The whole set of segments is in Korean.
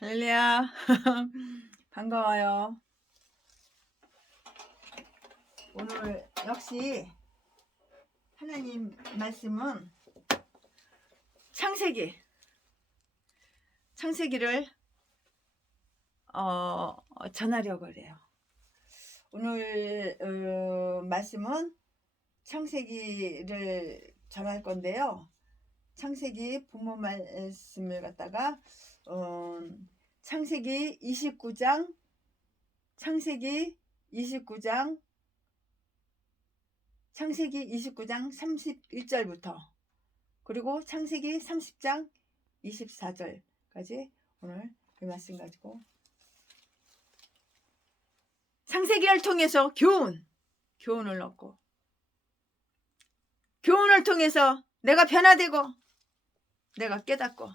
할렐루야. 반가워요. 오늘 역시 하나님 말씀은 창세기를 전하려고 그래요. 오늘 말씀은 창세기를 전할 건데요. 창세기 본문 말씀을 갖다가 창세기 29장 31절부터 그리고 창세기 30장 24절까지 오늘 이 말씀 가지고 창세기를 통해서 교훈을 얻고, 교훈을 통해서 내가 변화되고 내가 깨닫고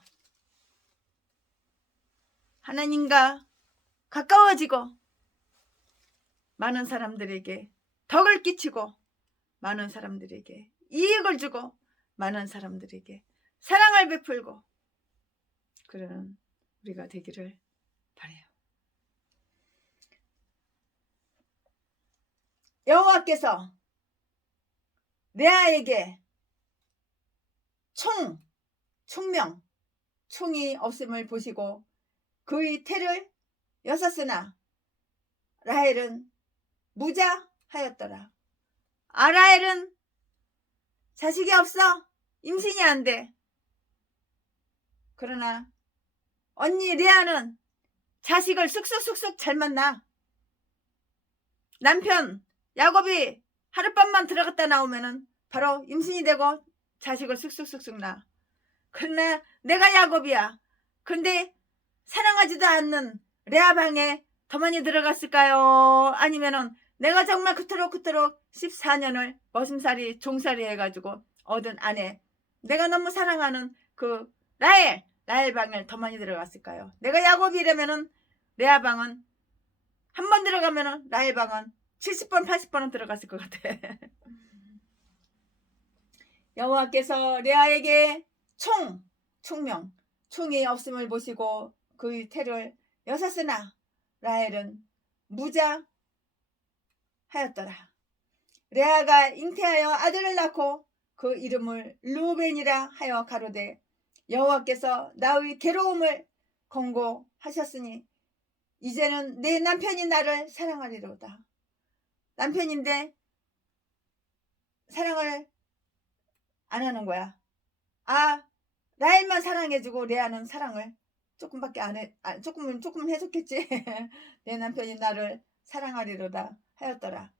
하나님과 가까워지고 많은 사람들에게 덕을 끼치고 많은 사람들에게 이익을 주고 많은 사람들에게 사랑을 베풀고 그러는 우리가 되기를 바라요. 여호와께서 레아에게 총이 없음을 보시고 그의 태를 여섰으나 라헬은 무자하였더라. 라헬은 자식이 없어. 임신이 안 돼. 그러나 언니 레아는 자식을 쑥쑥 잘 만나. 남편 야곱이 하룻밤만 들어갔다 나오면은 바로 임신이 되고 자식을 쑥쑥 낳아. 그러나 내가 야곱이야. 근데 사랑하지도 않는 레아 방에 더 많이 들어갔을까요? 아니면은 내가 정말 그토록 14년을 머슴살이 종살이 해가지고 얻은 아내, 내가 너무 사랑하는 그 라헬 방에 더 많이 들어갔을까요? 내가 야곱이라면은 레아 방은 한 번 들어가면은 라헬 방은 70번 80번은 들어갔을 것 같아. 여호와께서 레아에게 총이 없음을 보시고 그의 태를 여섰으나 라헬은 무자하였더라. 레아가 잉태하여 아들을 낳고 그 이름을 르우벤이라 하여 가로되 여호와께서 나의 괴로움을 권고하셨으니 이제는 내 남편이 나를 사랑하리로다. 남편인데 사랑을 안 하는 거야. 라헬만 사랑해주고 레아는 사랑을 조금밖에 안 해. 조금은 해줬겠지. 내 남편이 나를 사랑하리로다 하였더라.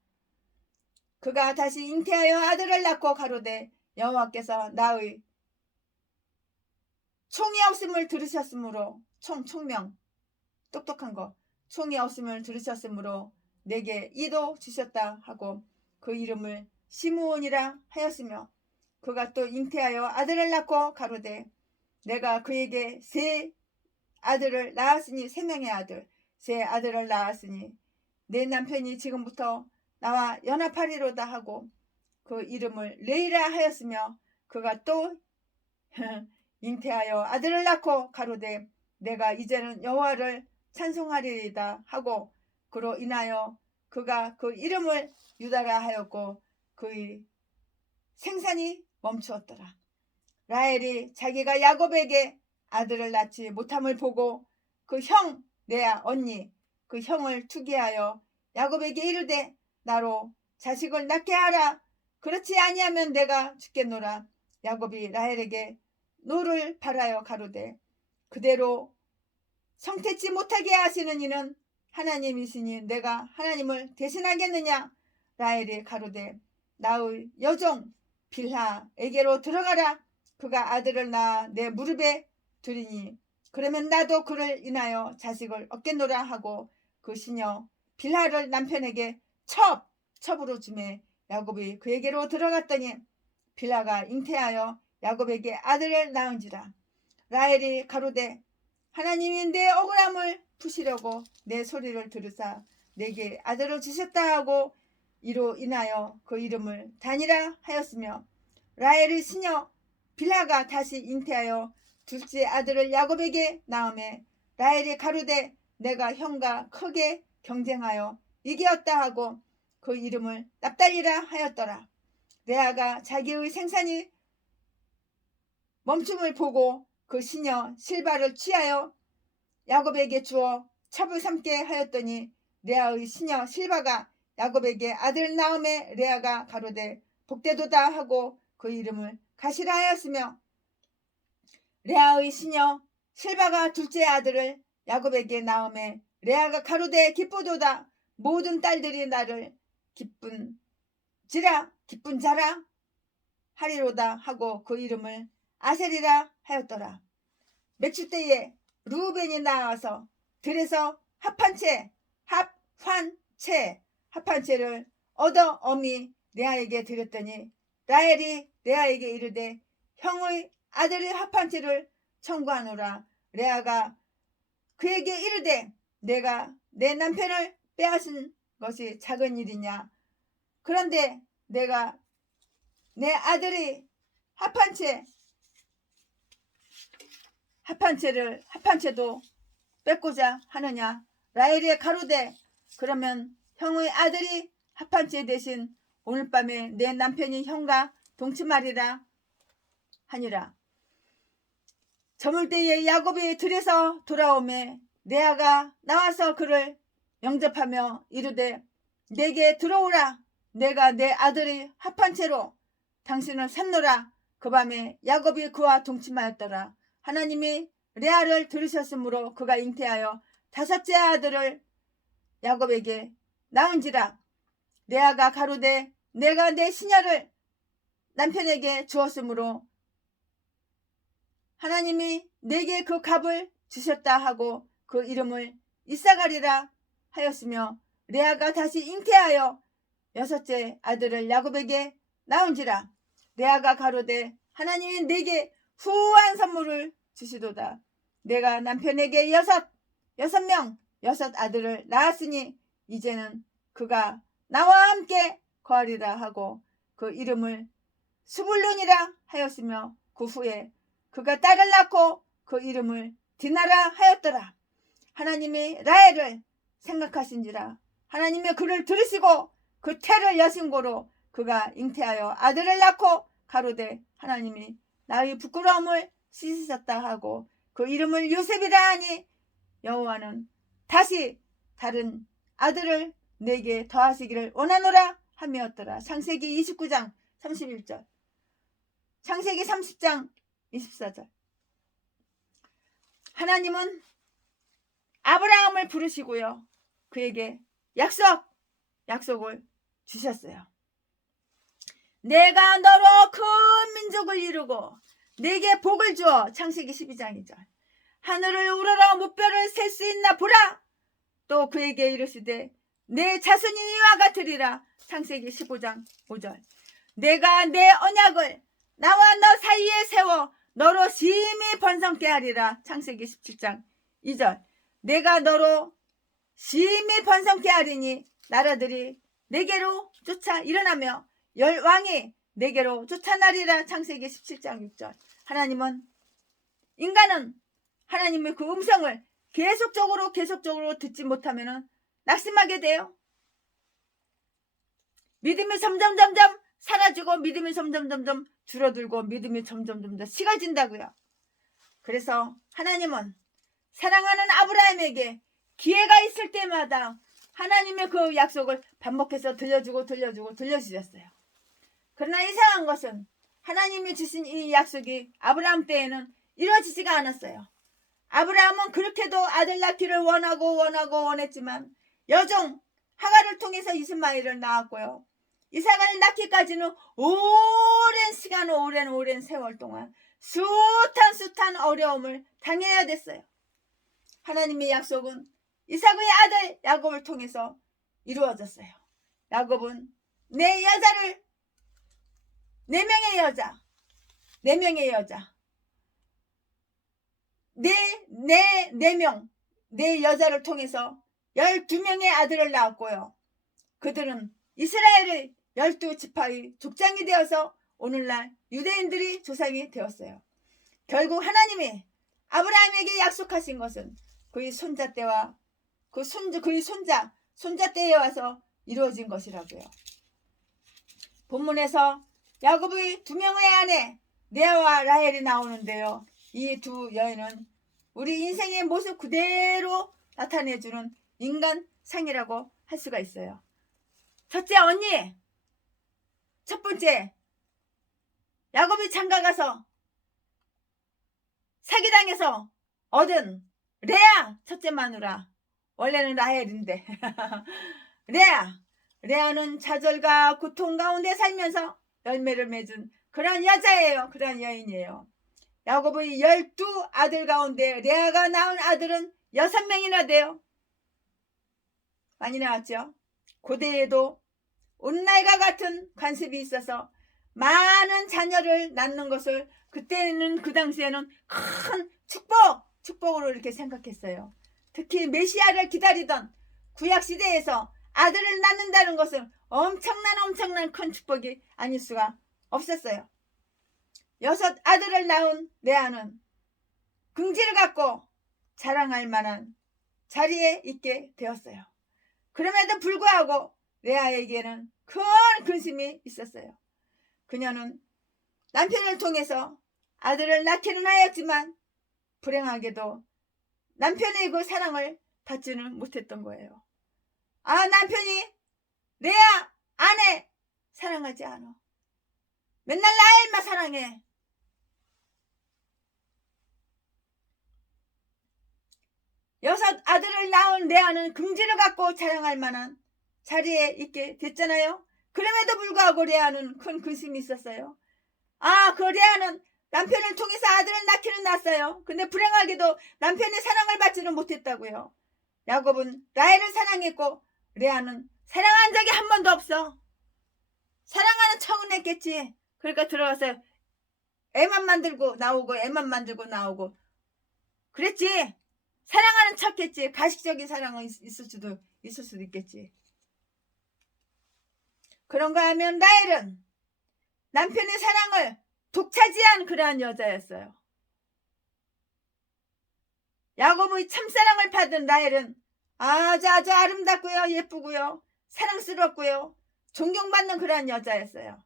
그가 다시 잉태하여 아들을 낳고 가로되 여호와께서 나의 총이 없음을 들으셨으므로 총명 똑똑한 거 총이 없음을 들으셨으므로 내게 이도 주셨다 하고 그 이름을 시므온이라 하였으며 그가 또 잉태하여 아들을 낳고 가로되 내가 그에게 세 명의 아들을 낳았으니 내 남편이 지금부터 나와 연합하리로다 하고 그 이름을 레이라 하였으며 그가 또 잉태하여 아들을 낳고 가로되 내가 이제는 여호와를 찬송하리이다 하고 그로 인하여 그가 그 이름을 유다라 하였고 그의 생산이 멈추었더라. 라헬이 자기가 야곱에게 아들을 낳지 못함을 보고 그 형 레아 언니 그 형을 투기하여 야곱에게 이르되 나로 자식을 낳게 하라. 그렇지 아니하면 내가 죽겠노라. 야곱이 라헬에게 노를 바라여 가로되 그대로 성태치 못하게 하시는 이는 하나님이시니 내가 하나님을 대신하겠느냐. 라헬이 가로되 나의 여종 빌하에게로 들어가라. 그가 아들을 낳아 내 무릎에 두리니 그러면 나도 그를 인하여 자식을 얻겠노라 하고 그 시녀 빌하를 남편에게 첩으로 주매 야곱이 그에게로 들어갔더니 빌하가 잉태하여 야곱에게 아들을 낳은지라. 라헬이 가로되 하나님이 내 억울함을 푸시려고 내 소리를 들으사 내게 아들을 주셨다 하고 이로 인하여 그 이름을 단이라 하였으며 라헬의 시녀 빌하가 다시 잉태하여 둘째 아들을 야곱에게 낳음에 라헬이 가로되 내가 형과 크게 경쟁하여 이기었다 하고 그 이름을 납달리라 하였더라. 레아가 자기의 생산이 멈춤을 보고 그 시녀 실바를 취하여 야곱에게 주어 첩을 삼게 하였더니 레아의 시녀 실바가 야곱에게 아들 낳음에 레아가 가로되 복되도다 하고 그 이름을 가시라 하였으며 레아의 시녀 실바가 둘째 아들을 야곱에게 낳음에 레아가 가로되 기쁘도다 모든 딸들이 나를 기쁜 자라 하리로다 하고 그 이름을 아셀이라 하였더라. 며칠 때에 루벤이 나와서 들에서 합한 채를 얻어 어미 레아에게 드렸더니 라헬이 레아에게 이르되 형의 아들의 합한 채를 청구하노라. 레아가 그에게 이르되 내가 내 남편을 빼앗은 것이 작은 일이냐. 그런데 내가 내 아들의 합한 채도 뺏고자 하느냐. 라헬이 가로되 그러면 형의 아들이 합한 채 대신 오늘 밤에 내 남편이 형과 동침하리라 하니라. 저물 때에 야곱이 들에서 돌아오매 레아가 나와서 그를 영접하며 이르되 내게 들어오라. 내가 내 아들의 합한 채로 당신을 샀노라. 그 밤에 야곱이 그와 동침하였더라. 하나님이 레아를 들으셨으므로 그가 잉태하여 다섯째 아들을 야곱에게 낳은지라. 레아가 가로되 내가 내 시녀를 남편에게 주었으므로 하나님이 내게 그 값을 주셨다 하고 그 이름을 이사가리라 하였으며 레아가 다시 잉태하여 여섯째 아들을 야곱에게 낳은지라. 레아가 가로되 하나님이 내게 후한 선물을 주시도다. 내가 남편에게 여섯 아들을 낳았으니 이제는 그가 나와 함께 거하리라 하고 그 이름을 스불론이라 하였으며 그 후에 그가 딸을 낳고 그 이름을 디나라 하였더라. 하나님이 라헬을 생각하신지라. 하나님이 그를 들으시고 그 태를 여신 고로 그가 잉태하여 아들을 낳고 가로되 하나님이 나의 부끄러움을 씻으셨다 하고 그 이름을 요셉이라 하니 여호와는 다시 다른 아들을 내게 더하시기를 원하노라 하였더라. 창세기 29장 31절, 창세기 30장 24절. 하나님은 아브라함을 부르시고요, 그에게 약속을 주셨어요. 내가 너로 큰 민족을 이루고 내게 복을 주어. 창세기 12장 2절. 하늘을 우러러 무뼈를 셀 수 있나 보라. 또 그에게 이르시되 내 자손이 이와 같으리라. 창세기 15장 5절. 내가 내 언약을 나와 너 사이에 세워 너로 심히 번성케 하리라. 창세기 17장 2절. 내가 너로 심히 번성케 하리니 나라들이 내게로 쫓아 일어나며 열 왕이 내게로 쫓아나리라. 창세기 17장 6절. 인간은 하나님의 그 음성을 계속적으로 듣지 못하면 낙심하게 돼요. 믿음이 점점 사라지고 믿음이 점점 줄어들고 믿음이 점점 식어진다고요. 그래서 하나님은 사랑하는 아브라함에게 기회가 있을 때마다 하나님의 그 약속을 반복해서 들려주셨어요. 그러나 이상한 것은 하나님이 주신 이 약속이 아브라함 때에는 이루어지지가 않았어요. 아브라함은 그렇게도 아들 낳기를 원했지만 여종 하갈을 통해서 이스마엘을 낳았고요. 이삭을 낳기까지는 오랜 시간, 오랜 세월 동안 숱한 어려움을 당해야 됐어요. 하나님의 약속은 이삭의 아들 야곱을 통해서 이루어졌어요. 야곱은 네 명의 여자, 네 여자를 통해서 12명의 아들을 낳았고요. 그들은 이스라엘의 12지파의 족장이 되어서 오늘날 유대인들이 조상이 되었어요. 결국 하나님이 아브라함에게 약속하신 것은 그의 손자 때와 그의 손자 때에 와서 이루어진 것이라고요. 본문에서 야곱의 두 명의 아내 레아와 라헬이 나오는데요. 이 두 여인은 우리 인생의 모습 그대로 나타내주는 인간상이라고 할 수가 있어요. 첫째 언니, 첫 번째 야곱이 장가가서 사기당해서 얻은 레아 첫째 마누라, 원래는 라헬인데 레아는 좌절과 고통 가운데 살면서 열매를 맺은 그런 여자예요. 그런 여인이에요. 야곱의 12아들 가운데 레아가 낳은 아들은 6명이나 돼요. 많이 나왔죠. 고대에도 온날과 같은 관습이 있어서 많은 자녀를 낳는 것을 그때는 그 당시에는 큰 축복으로 이렇게 생각했어요. 특히 메시아를 기다리던 구약시대에서 아들을 낳는다는 것은 엄청난 큰 축복이 아닐 수가 없었어요. 6아들을 낳은 레아는 긍지를 갖고 자랑할 만한 자리에 있게 되었어요. 그럼에도 불구하고 레아에게는 큰 근심이 있었어요. 그녀는 남편을 통해서 아들을 낳기는 하였지만 불행하게도 남편의 그 사랑을 받지는 못했던 거예요. 남편이 레아 아내 사랑하지 않아. 맨날 라헬만 사랑해. 여섯 아들을 낳은 레아는 긍지를 갖고 자랑할 만한 자리에 있게 됐잖아요. 그럼에도 불구하고 레아는 큰 근심이 있었어요. 그 레아는 남편을 통해서 아들을 낳기는 낳았어요. 근데 불행하게도 남편의 사랑을 받지는 못했다고요. 야곱은 라헬을 사랑했고 레아는 사랑한 적이 한 번도 없어. 사랑하는 척은 했겠지. 그러니까 들어가서 애만 만들고 나오고 그랬지. 사랑하는 척했지. 가식적인 사랑은 있을 수도 있겠지. 그런가 하면 라헬은 남편의 사랑을 독차지한 그러한 여자였어요. 야곱의 참사랑을 받은 라헬은 아주 아름답고요, 예쁘고요, 사랑스럽고요, 존경받는 그러한 여자였어요.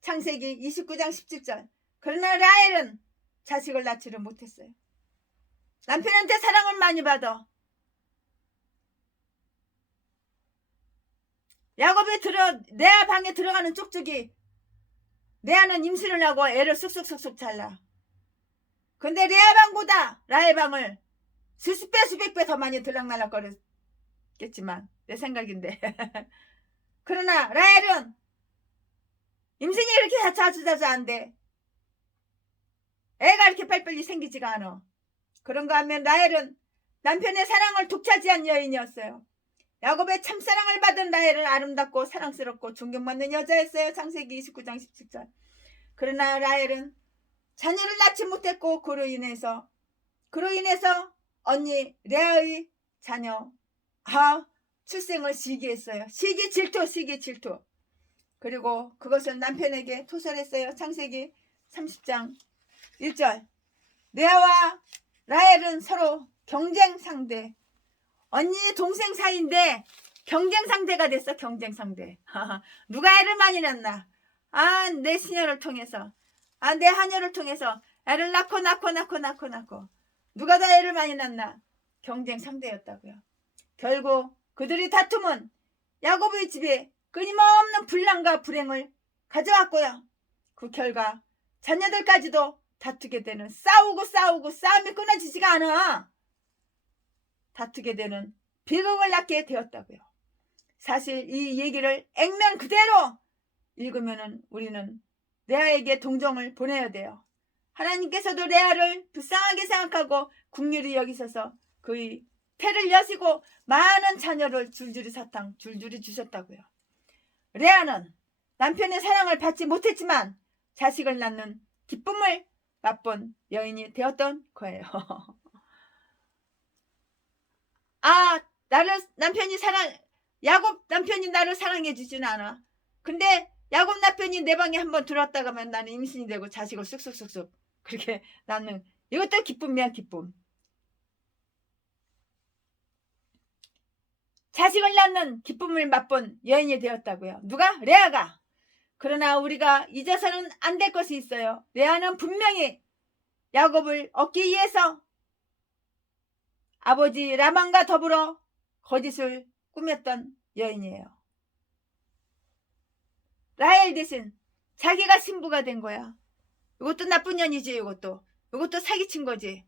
창세기 29장 17절. 그러나 라헬은 자식을 낳지를 못했어요. 남편한테 사랑을 많이 받아. 야곱이 레아 방에 들어가는 쪽쪽이 레아는 임신을 하고 애를 쑥쑥 잘라. 근데 레아 방보다 라헬 방을 수십 배 수백 배 더 많이 들락날락 거렸겠지만 내 생각인데 그러나 라헬은 임신이 이렇게 자주 안 돼. 애가 이렇게 빨리빨리 생기지가 않아. 그런가 하면 라헬은 남편의 사랑을 독차지한 여인이었어요. 야곱의 참사랑을 받은 라헬은 아름답고 사랑스럽고 존경받는 여자였어요. 창세기 29장 17절. 그러나 라헬은 자녀를 낳지 못했고 그로 인해서 언니 레아의 자녀 출생을 시기했어요. 시기 질투. 그리고 그것을 남편에게 토설했어요. 창세기 30장 1절. 레아와 라헬은 서로 경쟁 상대. 언니 동생 사이인데 경쟁 상대가 됐어. 경쟁 상대. 누가 애를 많이 낳나. 내 시녀를 통해서 내 하녀를 통해서 애를 낳고 누가 더 애를 많이 낳나. 경쟁 상대였다고요. 결국 그들의 다툼은 야곱의 집에 끊임없는 분란과 불행을 가져왔고요. 그 결과 자녀들까지도 다투게 되는, 싸움이 끊어지지가 않아. 다투게 되는 비극을 낳게 되었다고요. 사실 이 얘기를 액면 그대로 읽으면 우리는 레아에게 동정을 보내야 돼요. 하나님께서도 레아를 불쌍하게 생각하고 긍휼히 여기셔서 그의 태를 여시고 많은 자녀를 줄줄이 주셨다고요. 레아는 남편의 사랑을 받지 못했지만 자식을 낳는 기쁨을 맛본 여인이 되었던 거예요. 야곱 남편이 나를 사랑해 주지는 않아. 근데 야곱 남편이 내 방에 한번 들어왔다가 하면 나는 임신이 되고 자식을 쑥쑥 그렇게 낳는, 이것도 기쁨이야, 기쁨. 자식을 낳는 기쁨을 맛본 여인이 되었다고요. 누가? 레아가. 그러나 우리가 잊어서는 안 될 것이 있어요. 레아는 분명히 야곱을 얻기 위해서 아버지 라반과 더불어 거짓을 꾸몄던 여인이에요. 라헬 대신 자기가 신부가 된 거야. 이것도 나쁜 년이지. 이것도 사기친 거지.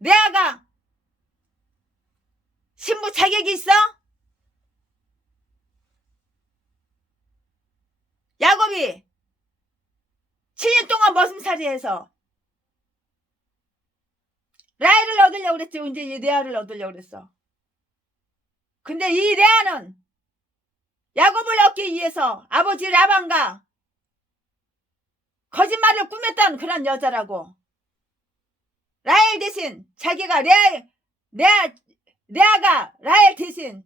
레아가 신부 자격이 있어? 야곱이 7년 동안 머슴살이해서 라헬을 얻으려고 그랬지. 언제 이 레아를 얻으려고 그랬어. 근데 이 레아는 야곱을 얻기 위해서 아버지 라반과 거짓말을 꾸몄던 그런 여자라고. 라헬 대신 자기가 레아가 라헬 대신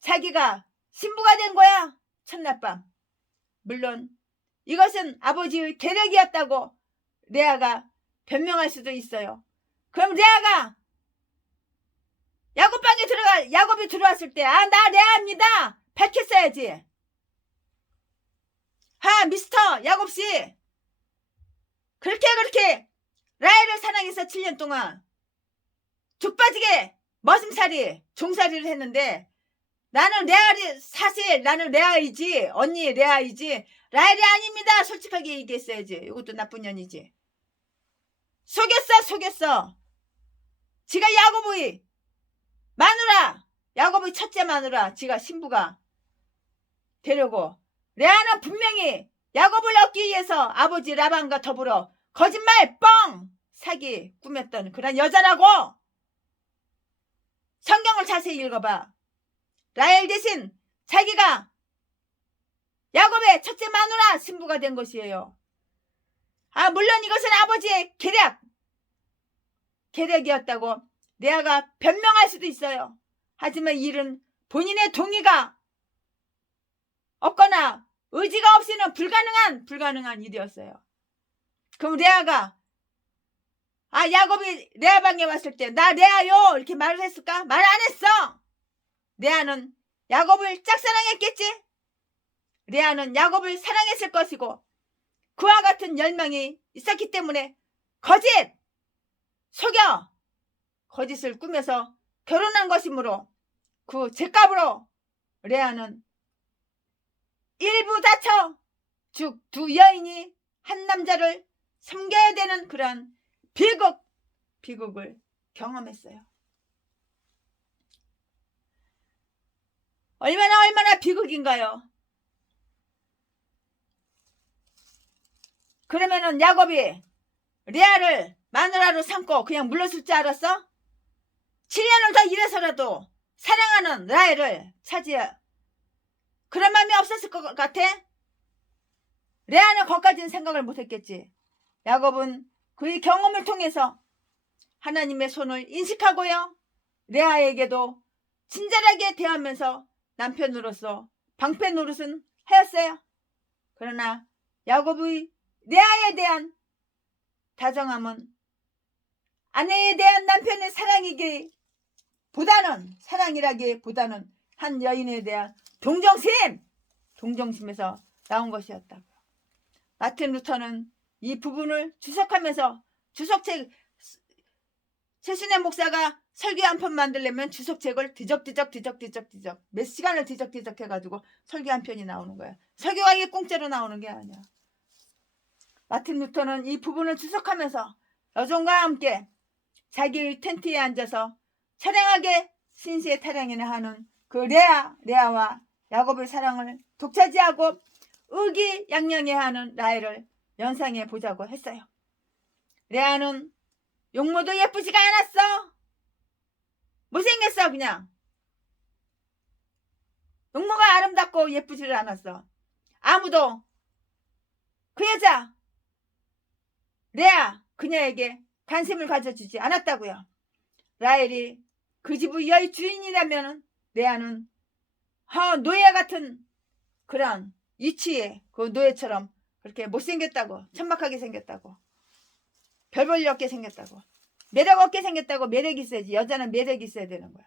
자기가 신부가 된 거야. 첫날밤. 물론 이것은 아버지의 계략이었다고 레아가 변명할 수도 있어요. 그럼 레아가 야곱 방에 야곱이 들어왔을 때 나 레아입니다 밝혔어야지. 미스터 야곱씨, 그렇게 라헬을 사랑해서 7년 동안 족빠지게 머슴살이 종살이를 했는데 나는 레아이지. 언니 레아이지. 라헬이 아닙니다. 솔직하게 얘기했어야지. 이것도 나쁜 년이지. 속였어. 지가 야곱의 마누라, 야곱의 첫째 마누라, 지가 신부가 되려고. 레아는 분명히 야곱을 얻기 위해서 아버지 라반과 더불어 거짓말 사기 꾸몄던 그런 여자라고. 성경을 자세히 읽어봐. 라헬 대신 자기가 야곱의 첫째 마누라 신부가 된 것이에요. 물론 이것은 아버지의 계략이었다고 레아가 변명할 수도 있어요. 하지만 이 일은 본인의 동의가 없거나 의지가 없이는 불가능한 일이었어요. 그럼 레아가 야곱이 레아 방에 왔을 때 나 레아요 이렇게 말을 했을까? 말 안 했어. 레아는 야곱을 짝사랑했겠지. 레아는 야곱을 사랑했을 것이고 그와 같은 열망이 있었기 때문에 거짓을 꾸며서 결혼한 것이므로 그 죄값으로 레아는 일부 다쳐 즉 두 여인이 한 남자를 섬겨야 되는 그런 비극을 경험했어요. 얼마나 비극인가요? 그러면은 야곱이 레아를 마누라로 삼고 그냥 물러설 줄 알았어? 7년을 더 일해서라도 사랑하는 라헬을 차지해 그런 마음이 없었을 것 같아? 레아는 거기까지는 생각을 못했겠지. 야곱은 그의 경험을 통해서 하나님의 손을 인식하고요. 레아에게도 친절하게 대하면서 남편으로서 방패 노릇은 하였어요. 그러나 야곱의 레아에 대한 다정함은 아내에 대한 남편의 사랑이라기보다는 한 여인에 대한 동정심에서 나온 것이었다고요. 마틴 루터는 이 부분을 주석하면서 최순애 목사가 설교 한 편 만들려면 주석책을 뒤적뒤적 몇 시간을 뒤적뒤적 해가지고 설교 한 편이 나오는 거야. 설교가 이게 공짜로 나오는 게 아니야. 마틴 루터는 이 부분을 주석하면서 여종과 함께 자기의 텐트에 앉아서 처량하게 신시의 타령이나 하는 그 레아와 야곱의 사랑을 독차지하고 의기양양해하는 라헬을 연상해 보자고 했어요. 레아는 용모도 예쁘지가 않았어. 못생겼어. 그냥 용모가 아름답고 예쁘지를 않았어. 아무도 그 여자 레아 그녀에게 관심을 가져주지 않았다고요. 라헬이 그 집의 여의 주인이라면 레아는 노예 같은 그런 위치에 그 노예처럼 그렇게 못생겼다고, 천박하게 생겼다고, 별 볼일 없게 생겼다고, 매력 없게 생겼다고. 매력이 있어야지. 여자는 매력이 있어야 되는 거야.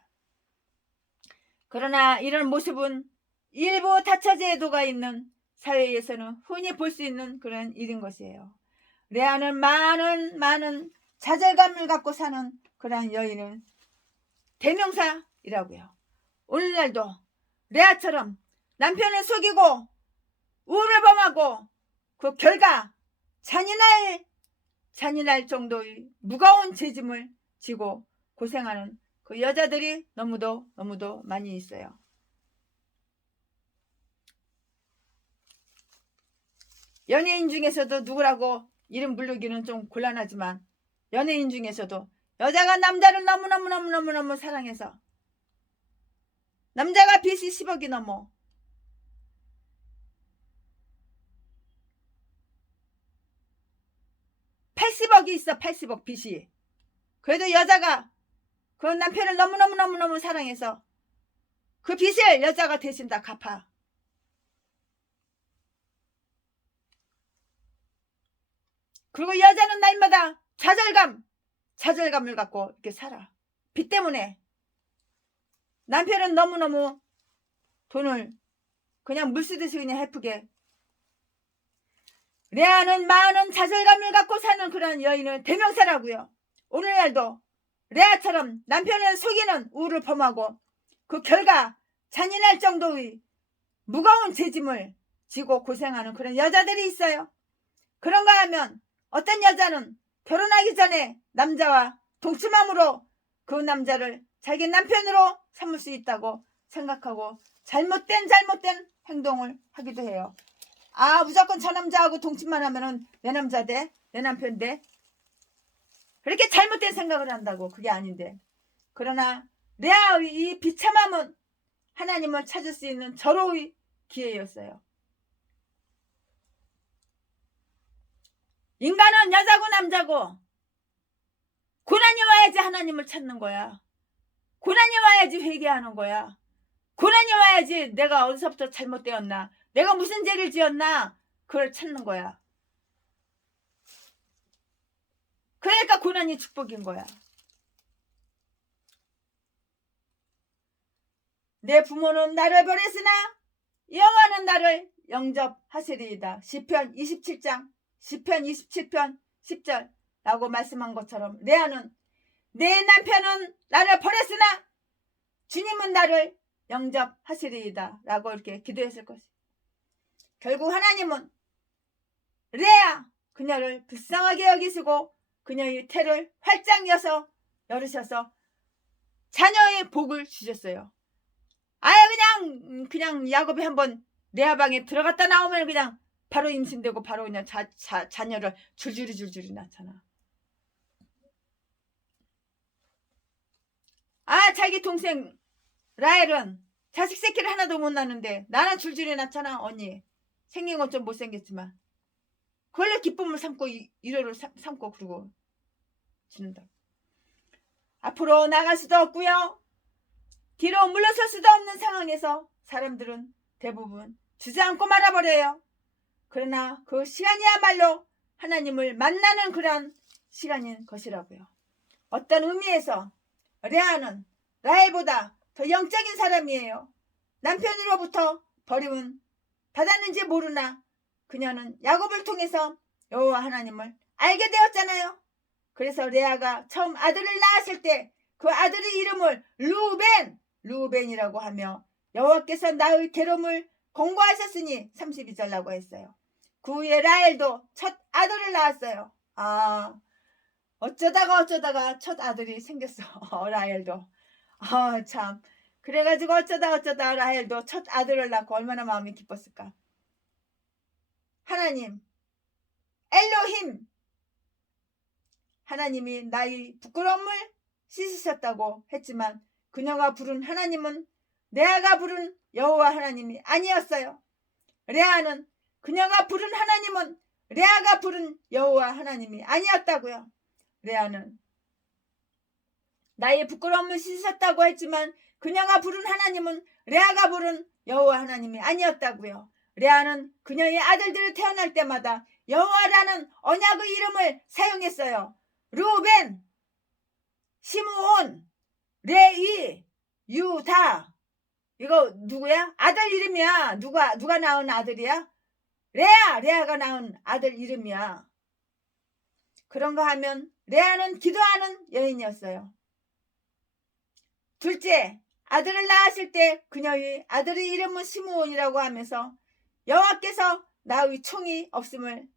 그러나 이런 모습은 일부 다처제도가 있는 사회에서는 흔히 볼 수 있는 그런 일인 것이에요. 레아는 많은 좌절감을 갖고 사는 그러한 여인은 대명사이라고요. 오늘날도 레아처럼 남편을 속이고 우울을 범하고 그 결과 잔인할 정도의 무거운 죄짐을 지고 고생하는 그 여자들이 너무도 많이 있어요. 연예인 중에서도 누구라고 이름 부르기는 좀 곤란하지만 연예인 중에서도 여자가 남자를 너무 사랑해서 남자가 빚이 10억이 넘어 80억이 있어. 80억 빚이. 그래도 여자가 그 남편을 너무 사랑해서 그 빚을 여자가 대신 다 갚아. 그리고 여자는 날마다 좌절감을 갖고 이렇게 살아. 빚 때문에. 남편은 너무너무 돈을 그냥 물 쓰듯이 그냥 헤프게. 레아는 많은 좌절감을 갖고 사는 그런 여인을 대명사라고요. 오늘날도 레아처럼 남편을 속이는 우울을 범하고 그 결과 잔인할 정도의 무거운 죄짐을 지고 고생하는 그런 여자들이 있어요. 그런가 하면 어떤 여자는 결혼하기 전에 남자와 동침함으로 그 남자를 자기 남편으로 삼을 수 있다고 생각하고 잘못된 행동을 하기도 해요. 아, 무조건 저 남자하고 동침만 하면은 내 남자 돼? 내 남편 돼? 그렇게 잘못된 생각을 한다고. 그게 아닌데. 그러나 레아의 이 비참함은 하나님을 찾을 수 있는 절호의 기회였어요. 인간은 여자고 남자고 고난이 와야지 하나님을 찾는 거야. 고난이 와야지 회개하는 거야. 고난이 와야지 내가 어디서부터 잘못되었나, 내가 무슨 죄를 지었나, 그걸 찾는 거야. 그러니까 고난이 축복인 거야. 내 부모는 나를 버렸으나 여호와는 나를 영접하시리이다. 시편 27장 10편 10절 라고 말씀한 것처럼 레아는 내 남편은 나를 버렸으나 주님은 나를 영접하시리이다 라고 이렇게 기도했을 것이. 결국 하나님은 레아 그녀를 불쌍하게 여기시고 그녀의 태를 활짝 열으셔서 자녀의 복을 주셨어요. 아예 그냥 야곱이 한번 레아 방에 들어갔다 나오면 그냥 바로 임신되고 바로 그냥 자녀를 줄줄이 낳잖아. 아, 자기 동생 라헬은 자식 새끼를 하나도 못 낳는데 나는 줄줄이 낳잖아. 언니 생긴 건 좀 못생겼지만 그걸로 기쁨을 삼고 위로를 삼고 그러고 지는다. 앞으로 나갈 수도 없고요. 뒤로 물러설 수도 없는 상황에서 사람들은 대부분 주저앉고 말아버려요. 그러나 그 시간이야말로 하나님을 만나는 그런 시간인 것이라고요. 어떤 의미에서 레아는 라헬보다 더 영적인 사람이에요. 남편으로부터 버림은 받았는지 모르나 그녀는 야곱을 통해서 여호와 하나님을 알게 되었잖아요. 그래서 레아가 처음 아들을 낳았을 때 그 아들의 이름을 루벤이라고 하며 여호와께서 나의 괴로움을 공고하셨으니 32절라고 했어요. 그 후에 라헬도 첫 아들을 낳았어요. 아, 어쩌다가 첫 아들이 생겼어. 라헬도. 아, 참. 그래가지고 어쩌다 라헬도 첫 아들을 낳고 얼마나 마음이 기뻤을까. 하나님, 엘로힘, 하나님이 나의 부끄러움을 씻으셨다고 했지만 그녀가 부른 하나님은 레아가 부른 여호와 하나님이 아니었어요. 레아는 그녀가 부른 하나님은 레아가 부른 여호와 하나님이 아니었다고요. 레아는 나의 부끄러움을 씻으셨다고 했지만 그녀가 부른 하나님은 레아가 부른 여호와 하나님이 아니었다고요. 레아는 그녀의 아들들이 태어날 때마다 여호와라는 언약의 이름을 사용했어요. 루벤, 시므온, 레위, 유다, 이거 누구야? 아들 이름이야. 누가 낳은 아들이야? 레아가 낳은 아들 이름이야. 그런가 하면 레아는 기도하는 여인이었어요. 둘째, 아들을 낳았을 때 그녀의 아들의 이름은 시므온이라고 하면서 여호와께서 나의 총이 없음을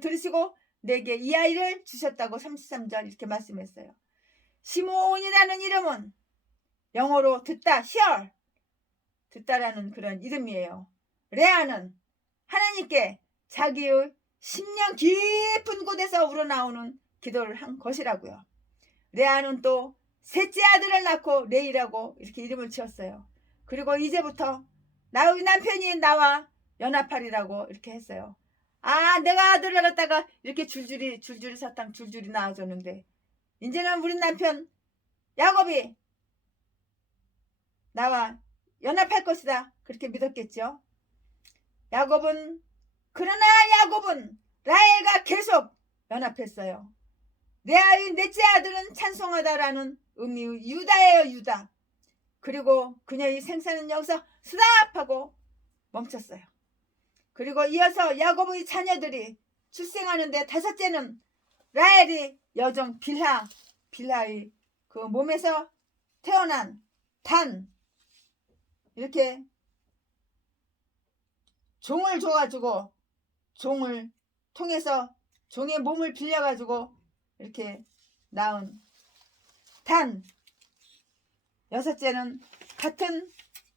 들으시고 내게 이 아이를 주셨다고 33절 이렇게 말씀했어요. 시므온이라는 이름은 영어로 듣다, hear, 듣다라는 그런 이름이에요. 레아는 하나님께 자기의 심령 깊은 곳에서 우러나오는 기도를 한 것이라고요. 레아는 또 셋째 아들을 낳고 레이라고 이렇게 이름을 지었어요. 그리고 이제부터 나의 남편이 나와 연합하리라고 이렇게 했어요. 내가 아들을 갖다가 이렇게 줄줄이 사탕 줄줄이 낳아줬는데 이제는 우리 남편 야곱이 나와 연합할 것이다. 그렇게 믿었겠죠. 그러나 야곱은 라헬과 계속 연합했어요. 레아의 넷째 아들은 찬송하다라는 의미의 유다예요. 유다. 그리고 그녀의 생사는 여기서 스탑하고 멈췄어요. 그리고 이어서 야곱의 자녀들이 출생하는데 다섯째는 라헬이 여종 빌하의 그 몸에서 태어난 단 이렇게 종을 줘가지고 종을 통해서 종의 몸을 빌려가지고 이렇게 낳은 단. 여섯째는 같은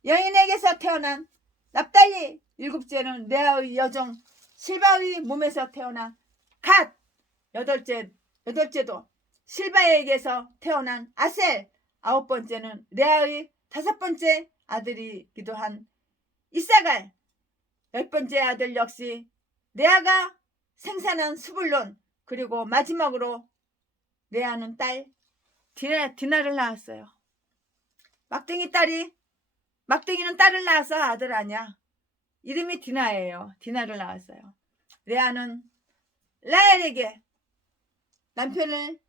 여인에게서 태어난 납달리. 일곱째는 레아의 여종 실바의 몸에서 태어난 갓. 여덟째도 실바에게서 태어난 아셀. 아홉 번째는 레아의 다섯 번째 아들이기도 한 이사갈. 열 번째 아들 역시 레아가 생산한 스불론. 그리고 마지막으로 레아는 딸 디나를 낳았어요. 막둥이는 딸을 낳아서 아들 아니야. 이름이 디나예요. 디나를 낳았어요. 레아는 라헬에게 남편의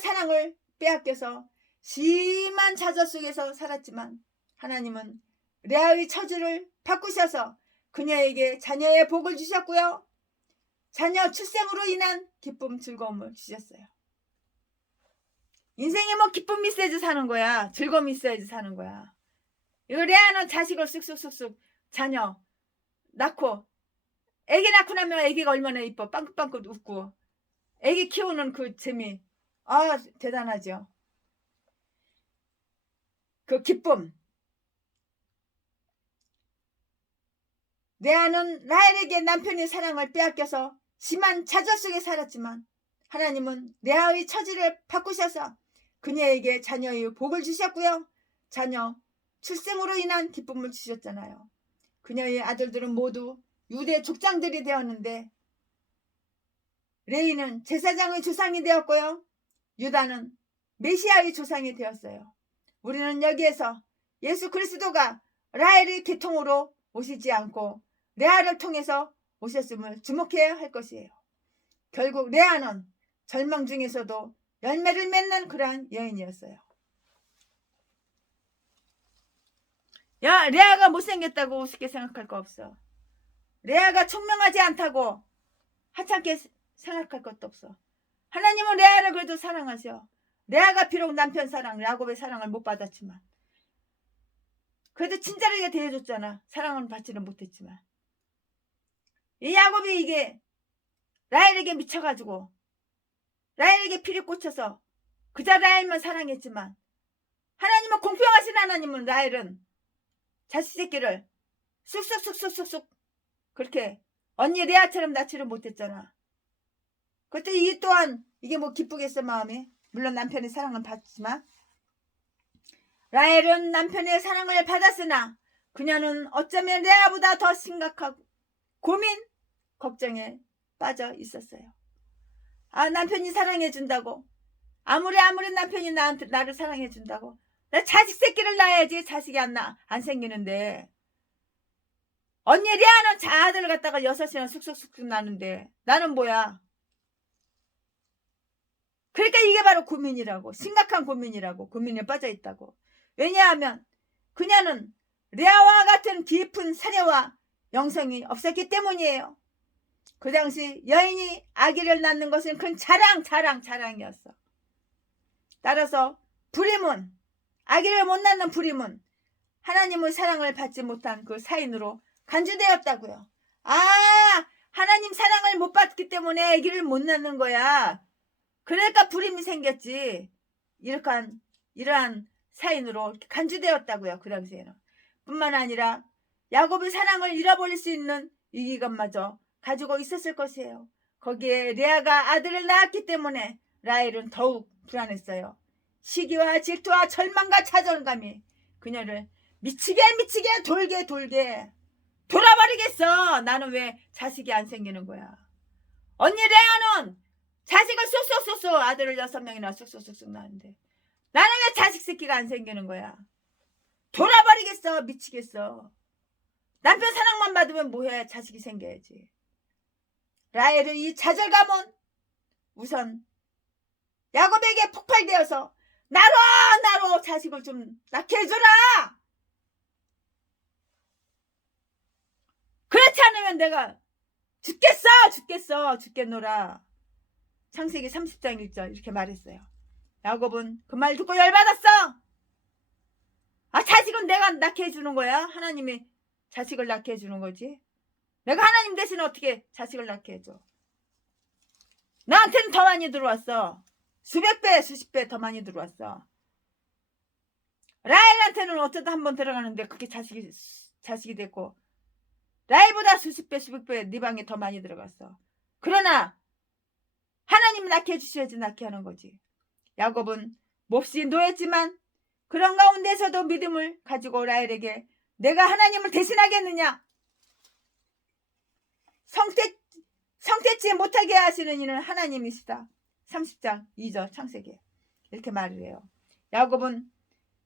사랑을 빼앗겨서 심한 좌절 속에서 살았지만 하나님은 레아의 처지를 바꾸셔서 그녀에게 자녀의 복을 주셨고요. 자녀 출생으로 인한 기쁨, 즐거움을 주셨어요. 인생에 뭐 기쁨이 있어야지 사는 거야. 즐거움이 있어야지 사는 거야. 이거 레아는 자식을 쑥쑥 자녀 낳고 애기 낳고 나면 애기가 얼마나 이뻐. 빵긋빵긋 웃고 애기 키우는 그 재미. 대단하죠. 그 기쁨. 레아는 라헬에게 남편의 사랑을 빼앗겨서 심한 좌절 속에 살았지만 하나님은 레아의 처지를 바꾸셔서 그녀에게 자녀의 복을 주셨고요. 자녀 출생으로 인한 기쁨을 주셨잖아요. 그녀의 아들들은 모두 유대 족장들이 되었는데 레이는 제사장의 조상이 되었고요. 유다는 메시아의 조상이 되었어요. 우리는 여기에서 예수 그리스도가 라헬의 계통으로 오시지 않고 레아를 통해서 오셨음을 주목해야 할 것이에요. 결국 레아는 절망 중에서도 열매를 맺는 그러한 여인이었어요. 레아가 못생겼다고 우습게 생각할 거 없어. 레아가 총명하지 않다고 하찮게 생각할 것도 없어. 하나님은 레아를 그래도 사랑하셔. 레아가 비록 남편 사랑, 야곱의 사랑을 못 받았지만 그래도 친절하게 대해줬잖아. 사랑은 받지는 못했지만 이 야곱이 이게 라헬에게 미쳐가지고 라헬에게 피를 꽂혀서 그저 라헬만 사랑했지만 하나님은 공평하신 하나님은 라헬은 자식 새끼를 쑥쑥 그렇게 언니 레아처럼 낳지를 못했잖아. 그때 이 또한 이게 뭐 기쁘겠어 마음이. 물론 남편의 사랑은 받지만 라헬은 남편의 사랑을 받았으나 그녀는 어쩌면 레아보다 더 심각하고 고민, 걱정에 빠져 있었어요. 남편이 사랑해준다고 아무리 남편이 나를 사랑해준다고 나 자식 새끼를 낳아야지. 자식이 안 생기는데 언니 레아는 아들을 갖다가 6이나 쑥쑥 낳는데 나는 뭐야. 그러니까 이게 이게 바로 고민이라고. 심각한 고민이라고. 고민에 빠져 있다고. 왜냐하면 그녀는 레아와 같은 깊은 사려와 영성이 없었기 때문이에요. 그 당시 여인이 아기를 낳는 것은 큰 자랑이었어. 따라서 불임은, 아기를 못 낳는 불임은 하나님의 사랑을 받지 못한 그 사인으로 간주되었다고요. 하나님 사랑을 못 받기 때문에 아기를 못 낳는 거야. 그러니까 불임이 생겼지. 이러한 사인으로 간주되었다고요. 그 당시에는. 뿐만 아니라 야곱의 사랑을 잃어버릴 수 있는 위기감마저 가지고 있었을 것이에요. 거기에 레아가 아들을 낳았기 때문에 라헬은 더욱 불안했어요. 시기와 질투와 절망과 좌절감이 그녀를 미치게 돌게 돌아버리겠어. 나는 왜 자식이 안 생기는 거야. 언니 레아는 자식을 쏙쏙 아들을 6명이나 쏙쏙 낳았는데 나는 왜 자식 새끼가 안 생기는 거야. 돌아버리겠어. 미치겠어. 남편 사랑만 받으면 뭐해. 자식이 생겨야지. 라헬의 이 좌절감은 우선 야곱에게 폭발되어서 나로 자식을 좀 낳게 해줘라. 그렇지 않으면 내가 죽겠노라. 창세기 30장 1절 이렇게 말했어요. 야곱은 그 말 듣고 열받았어. 자식은 내가 낳게 해주는 거야? 하나님이 자식을 낳게 해주는 거지. 내가 하나님 대신 어떻게 자식을 낳게 해줘? 나한테는 더 많이 들어왔어. 수백 배, 수십 배 더 많이 들어왔어. 라헬한테는 어쩌다 한번 들어가는데 그게 자식이 됐고 라헬보다 수십 배, 수백 배 네 방에 더 많이 들어갔어. 그러나 하나님 낳게 해주셔야지 낳게 하는 거지. 야곱은 몹시 노했지만 그런 가운데서도 믿음을 가지고 라헬에게 내가 하나님을 대신하겠느냐? 성태치 못하게 하시는 이는 하나님이시다. 30장 2절 창세기 이렇게 말을 해요. 야곱은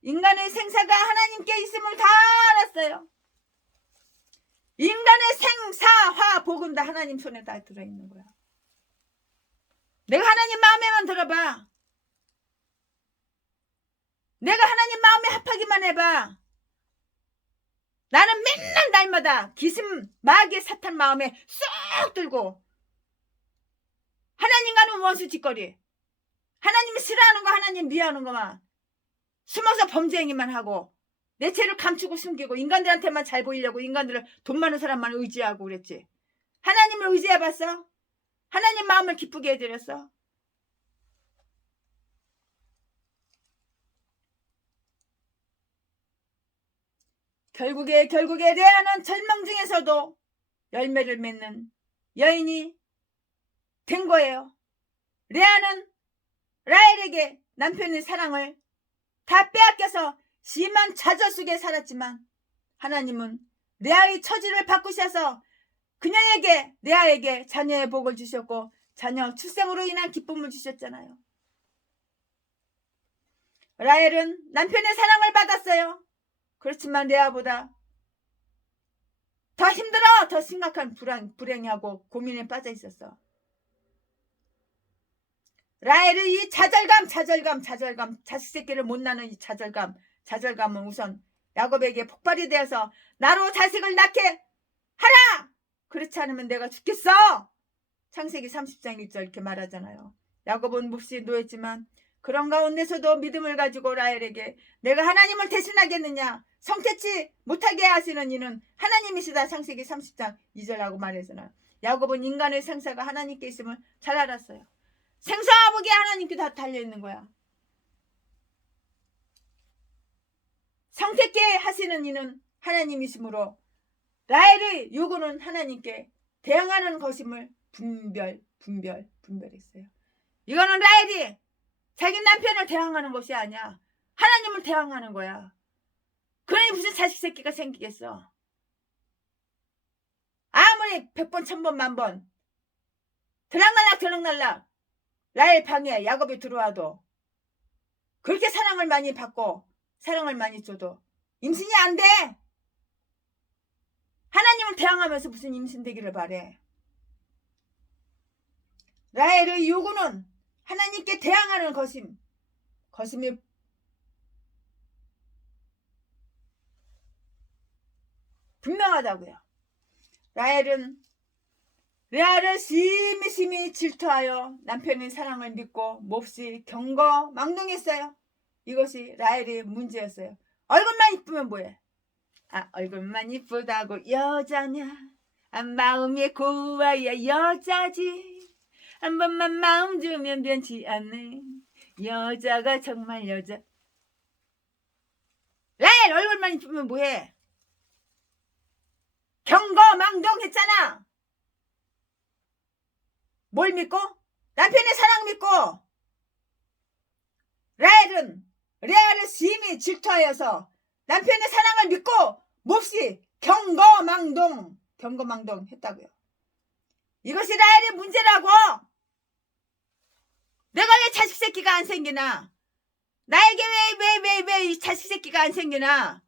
인간의 생사가 하나님께 있음을 다 알았어요. 인간의 생사화 복은 다 하나님 손에 다 들어있는 거야. 내가 하나님 마음에만 들어봐. 내가 하나님 마음에 합하기만 해봐. 나는 맨날 날마다 기슴 마귀 사탄 마음에 쏙 들고 하나님과는 원수짓거리, 하나님이 싫어하는 거 하나님 미워하는 거만 숨어서 범죄 행위만 하고 내 죄를 감추고 숨기고 인간들한테만 잘 보이려고 인간들을 돈 많은 사람만 의지하고 그랬지. 하나님을 의지해봤어? 하나님 마음을 기쁘게 해드렸어? 결국에 레아는 절망 중에서도 열매를 맺는 여인이 된 거예요. 레아는 라헬에게 남편의 사랑을 다 빼앗겨서 심한 좌절 속에 살았지만 하나님은 레아의 처지를 바꾸셔서 레아에게 자녀의 복을 주셨고 자녀 출생으로 인한 기쁨을 주셨잖아요. 라헬은 남편의 사랑을 받았어요. 그렇지만 레아보다 더 힘들어, 더 심각한 불행하고 고민에 빠져 있었어. 라헬의 이 좌절감, 자식 새끼를 못 낳는 이 좌절감은 우선 야곱에게 폭발이 되어서 나로 자식을 낳게 하라! 그렇지 않으면 내가 죽겠어! 창세기 30장 1절 이렇게 말하잖아요. 야곱은 몹시 노했지만 그런 가운데서도 믿음을 가지고 라헬에게 내가 하나님을 대신하겠느냐? 성태치 못하게 하시는 이는 하나님이시다. 창세기 30장 2절라고 말해서는 야곱은 인간의 생사가 하나님께 있음을 잘 알았어요. 생사와 복이 하나님께 다 달려있는 거야. 성택게 하시는 이는 하나님이시므로 라헬의 요구는 하나님께 대항하는 것임을 분별했어요. 이거는 라헬이 자기 남편을 대항하는 것이 아니야. 하나님을 대항하는 거야. 그러니 무슨 자식 새끼가 생기겠어. 아무리 100번 1000번 만번 들락날락 라헬 방에 야곱이 들어와도 그렇게 사랑을 많이 받고 사랑을 많이 줘도 임신이 안 돼. 하나님을 대항하면서 무슨 임신되기를 바래. 라헬의 요구는 하나님께 대항하는 거심이 분명하다고요. 라헬은 레아를 심히 질투하여 남편의 사랑을 믿고 몹시 경거망동했어요. 이것이 라헬의 문제였어요. 얼굴만 이쁘면 뭐해? 얼굴만 이쁘다고 여자냐? 마음이 고와야 여자지. 한 번만 마음 주면 변치 않네. 여자가 정말 여자. 라헬 얼굴만 이쁘면 뭐해? 경거망동했잖아. 뭘 믿고? 남편의 사랑 믿고. 라헬은 레아를 심히 질투하여서 남편의 사랑을 믿고 몹시 경거망동 했다고요. 이것이 라헬의 문제라고. 내가 왜 자식 새끼가 안 생기나? 나에게 왜 이 자식 새끼가 안 생기나?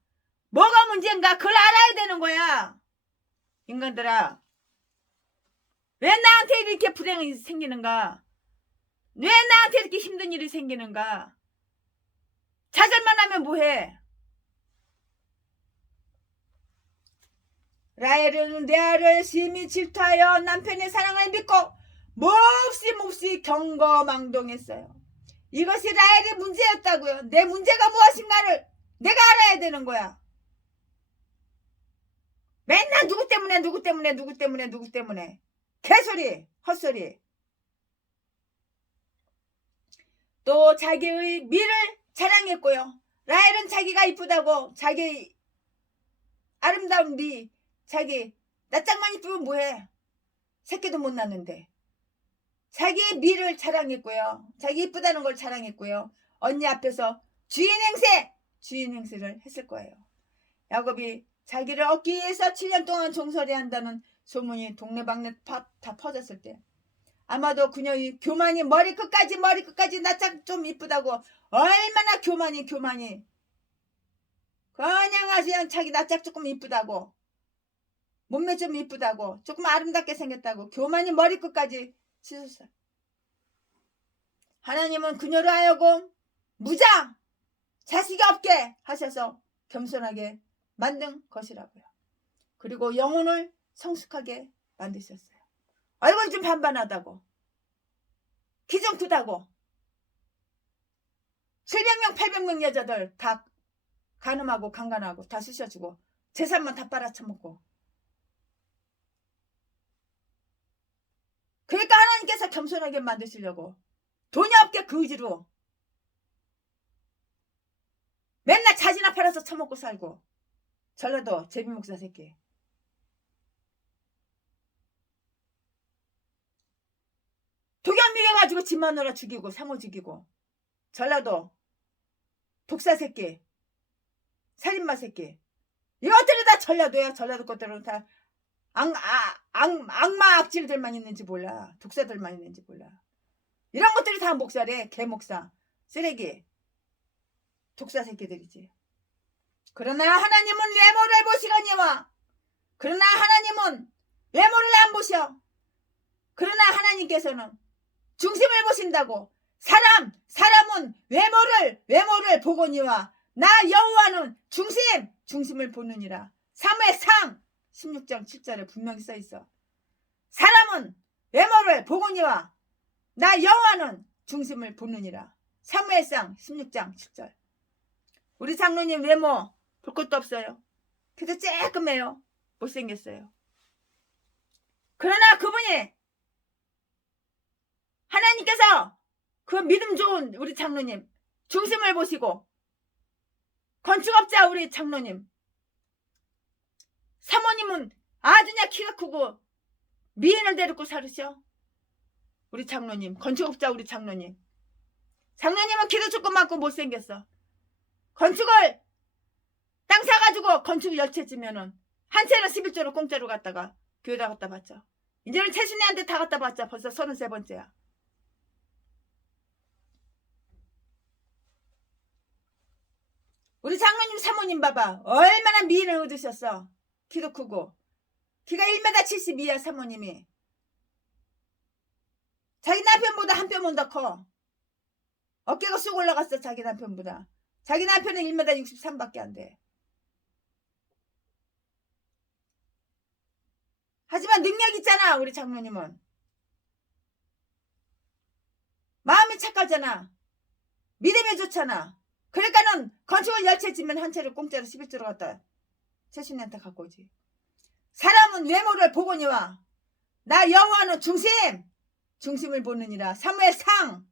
뭐가 문제인가? 그걸 알아야 되는 거야. 인간들아, 왜 나한테 이렇게 불행이 생기는가? 왜 나한테 이렇게 힘든 일이 생기는가? 자잘만 하면 뭐해? 라헬은 레아를 심히 질투하여 남편의 사랑을 믿고 몹시 경거망동했어요. 이것이 라헬의 문제였다고요. 내 문제가 무엇인가를 내가 알아야 되는 거야. 맨날 누구 때문에 개소리 헛소리. 또 자기의 미를 자랑했고요. 라헬은 자기가 이쁘다고 자기 아름다운 미, 자기 낯짝만 이쁘면 뭐해? 새끼도 못 낳는데. 자기의 미를 자랑했고요. 자기 이쁘다는 걸 자랑했고요. 언니 앞에서 주인 행세를 했을 거예요. 야곱이 자기를 얻기 위해서 7년 동안 종살이 한다는 소문이 동네방네 다 퍼졌을 때 아마도 그녀의 교만이 머리끝까지 낯짝 좀 이쁘다고 얼마나 교만이 그냥 아주 자기 낯짝 조금 이쁘다고 몸매 좀 이쁘다고 조금 아름답게 생겼다고 교만이 머리끝까지 씻었어요. 하나님은 그녀를 하여금 무장 자식이 없게 하셔서 겸손하게 만든 것이라고요. 그리고 영혼을 성숙하게 만드셨어요. 얼굴 좀 반반하다고 키 좀 크다고 700명 800명 여자들 다 간음하고 강간하고 다 쑤셔주고 재산만 다 빨아쳐먹고 그러니까 하나님께서 겸손하게 만드시려고 돈이 없게 그 의지로 맨날 자지나 팔아서 처먹고 살고 전라도 제비목사 새끼. 독약 먹여가지고 집 마누라 죽이고 사모 죽이고 전라도 독사 새끼 살인마 새끼. 이것들이 다 전라도야. 전라도 것들은 다 악마 악질들만 있는지 몰라. 독사들만 있는지 몰라. 이런 것들이 다 목사래. 개목사 쓰레기 독사 새끼들이지. 그러나 하나님은 외모를 보시거니와 그러나 하나님은 외모를 안 보셔. 그러나 하나님께서는 중심을 보신다고. 사람은 외모를 보거니와 나 여호와는 중심을 보느니라. 사무엘상 16장 7절에 분명히 써있어. 사람은 외모를 보거니와 나 여호와는 중심을 보느니라. 사무엘상 16장 7절. 우리 장로님 외모 볼 것도 없어요. 그래도 쬐끔해요. 못생겼어요. 그러나 그분이 하나님께서 그 믿음 좋은 우리 장로님 중심을 보시고 건축업자 우리 장로님 사모님은 아주 그냥 키가 크고 미인을 데리고 살으셔. 우리 장로님 건축업자 우리 장로님은 키도 조그맣고 못생겼어. 건축을 땅 사가지고 건축 열채 지면은 한 채는 11조로 공짜로 갔다가 교회다 갖다 받죠. 이제는 채순이한테 다 갖다 받자. 벌써 33번째야. 우리 장모님 사모님 봐봐. 얼마나 미인을 얻으셨어. 키도 크고. 키가 1m 72야 사모님이. 자기 남편보다 한 뼘은 더 커. 어깨가 쑥 올라갔어. 자기 남편보다. 자기 남편은 1m 63밖에 안 돼. 하지만 능력 있잖아. 우리 장로님은. 마음이 착하잖아. 믿음이 좋잖아. 그러니까는 건축을 10채 지면 한 채를 공짜로 11조로 갖다 최순이한테 갖고 오지. 사람은 외모를 보거니와 나 여호와는 중심을 보느니라. 사무엘상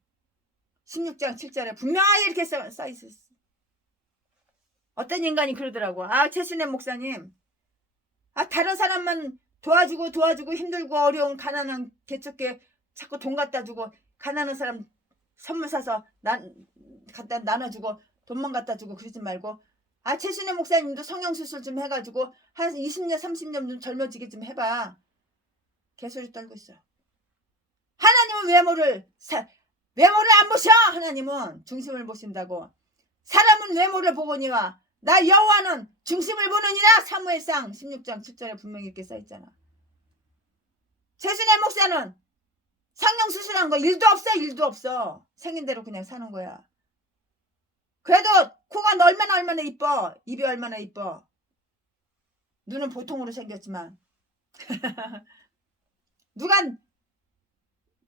16장 7절에 분명하게 이렇게 써 있었어. 어떤 인간이 그러더라고. 아, 최순애 목사님, 다른 사람만 도와주고 힘들고 어려운 가난한 개척게 자꾸 돈 갖다 주고 가난한 사람 선물 사서 갖다 나눠주고 돈만 갖다 주고 그러지 말고, 최순애 목사님도 성형수술 좀 해가지고 한 20년 30년 좀 젊어지게 좀 해봐. 개소리 떨고 있어. 하나님은 외모를 안 보셔. 하나님은 중심을 보신다고. 사람은 외모를 보거니와 나 여호와는 중심을 보느니라. 사무엘상 16장 7절에 분명히 이렇게 써있잖아. 최순애 목사는 성형수술한 거 일도 없어. 생긴 대로 그냥 사는 거야. 그래도 코가 얼마나 이뻐. 입이 얼마나 이뻐. 눈은 보통으로 생겼지만 누가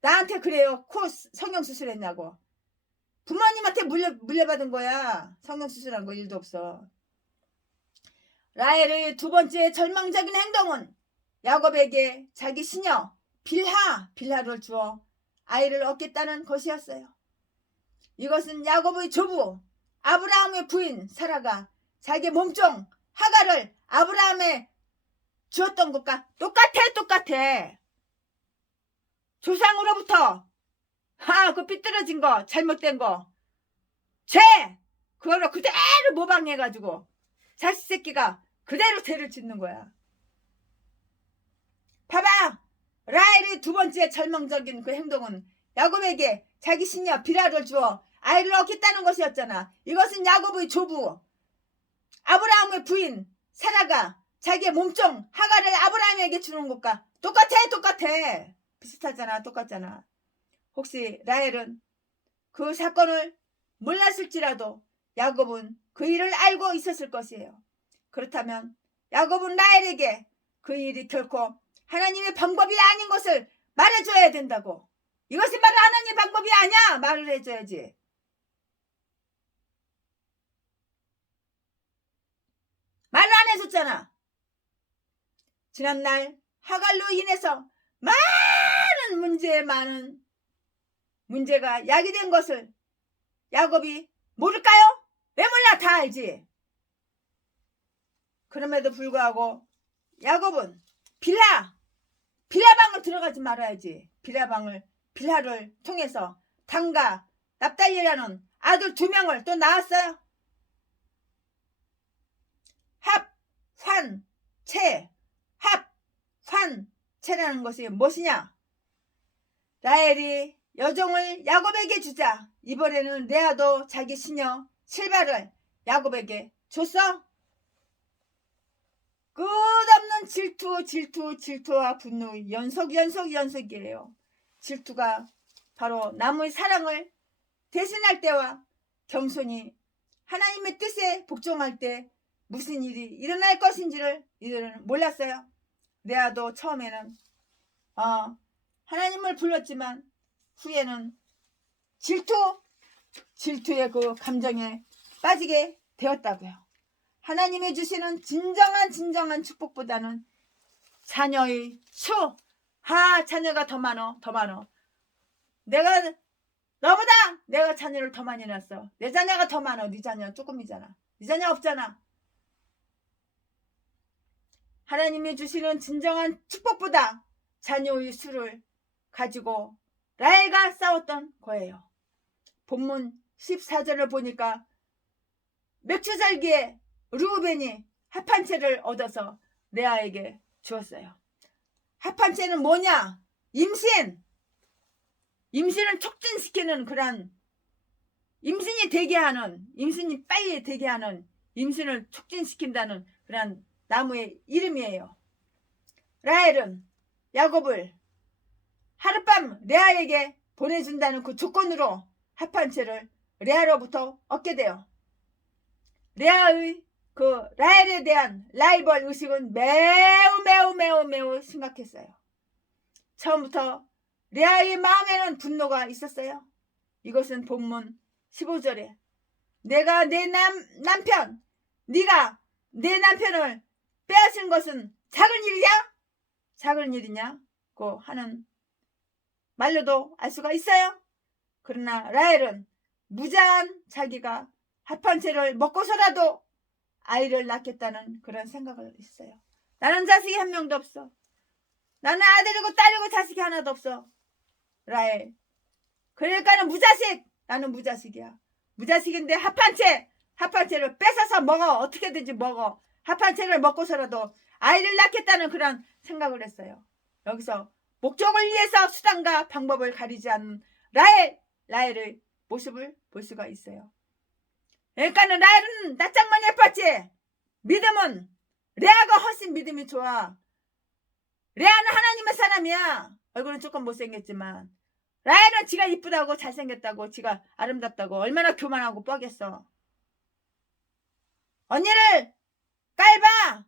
나한테 그래요. 코 성형수술했냐고. 부모님한테 물려받은 거야. 성형수술한 거 일도 없어. 라헬의 두 번째 절망적인 행동은 야곱에게 자기 시녀 빌하를 주어 아이를 얻겠다는 것이었어요. 이것은 야곱의 조부 아브라함의 부인 사라가 자기 몸종 하갈을 아브라함에 주었던 것과 똑같아. 조상으로부터 그 삐뚤어진 거, 잘못된 거, 죄 그거를 그대로 모방해가지고 자식 새끼가 그대로 죄를 짓는 거야. 봐봐. 라헬의 두 번째 절망적인 그 행동은 야곱에게 자기 시녀 빌하를 주어 아이를 얻겠다는 것이었잖아. 이것은 야곱의 조부 아브라함의 부인 사라가 자기의 몸종 하갈을 아브라함에게 주는 것과 똑같아. 비슷하잖아. 똑같잖아. 혹시 라헬은 그 사건을 몰랐을지라도 야곱은 그 일을 알고 있었을 것이에요. 그렇다면 야곱은 라헬에게 그 일이 결코 하나님의 방법이 아닌 것을 말해줘야 된다고. 이것이 바로 하나님의 방법이 아니야. 말을 해줘야지. 말을 안 해줬잖아. 지난날 하갈로 인해서 많은 문제가 야기된 것을 야곱이 모를까요? 왜 몰라? 다 알지. 그럼에도 불구하고 야곱은 빌하방을 들어가지 말아야지. 빌하를 통해서 단과 납달리라는 아들 2명을 또 낳았어요. 합환체라는 것이 무엇이냐? 라헬이 여종을 야곱에게 주자 이번에는 레아도 자기 시녀 실바를 야곱에게 줬어. 끝없는 질투와 분노 연속이에요. 질투가 바로 남의 사랑을 대신할 때와 겸손히 하나님의 뜻에 복종할 때 무슨 일이 일어날 것인지를 이들은 몰랐어요. 레아도 처음에는 하나님을 불렀지만 후에는 질투의 그 감정에 빠지게 되었다고요. 하나님이 주시는 진정한 축복보다는 자녀의 수. 자녀가 더 많어. 내가 자녀를 더 많이 낳았어. 내 자녀가 더 많아. 네 자녀 조금이잖아. 네 자녀 없잖아. 하나님이 주시는 진정한 축복보다 자녀의 수를 가지고 라헬과 싸웠던 거예요. 본문 14절을 보니까 맥추절기에 르우벤이 합한 채를 얻어서 레아에게 주었어요. 합한 채는 뭐냐? 임신을 촉진시키는 그런 임신이 빨리 되게 하는 임신을 촉진시킨다는 그런 나무의 이름이에요. 라헬은 야곱을 하룻밤 레아에게 보내준다는 그 조건으로 합판체를 레아로부터 얻게 돼요. 레아의 그 라헬에 대한 라이벌 의식은 매우 심각했어요. 처음부터 레아의 마음에는 분노가 있었어요. 이것은 본문 15절에 내가 내 남편, 네가 내 남편을 빼앗은 것은 작은 일이냐? 작은 일이냐고 하는 말로도 알 수가 있어요. 그러나 라헬은 무자한 자기가 합판체를 먹고서라도 아이를 낳겠다는 그런 생각을 했어요. 나는 자식이 한 명도 없어. 나는 아들이고 딸이고 자식이 하나도 없어. 라헬. 그러니까는 무자식. 나는 무자식이야. 무자식인데 합판체를 뺏어서 먹어. 어떻게든지 먹어. 합판체를 먹고서라도 아이를 낳겠다는 그런 생각을 했어요. 여기서 목적을 위해서 수단과 방법을 가리지 않는 라헬의 모습을 볼 수가 있어요. 그러니까는 라헬은 낯짝만 예뻤지. 믿음은 레아가 훨씬 믿음이 좋아. 레아는 하나님의 사람이야. 얼굴은 조금 못생겼지만 라헬은 지가 이쁘다고 잘생겼다고 지가 아름답다고 얼마나 교만하고 뻐겠어. 언니를 깔봐.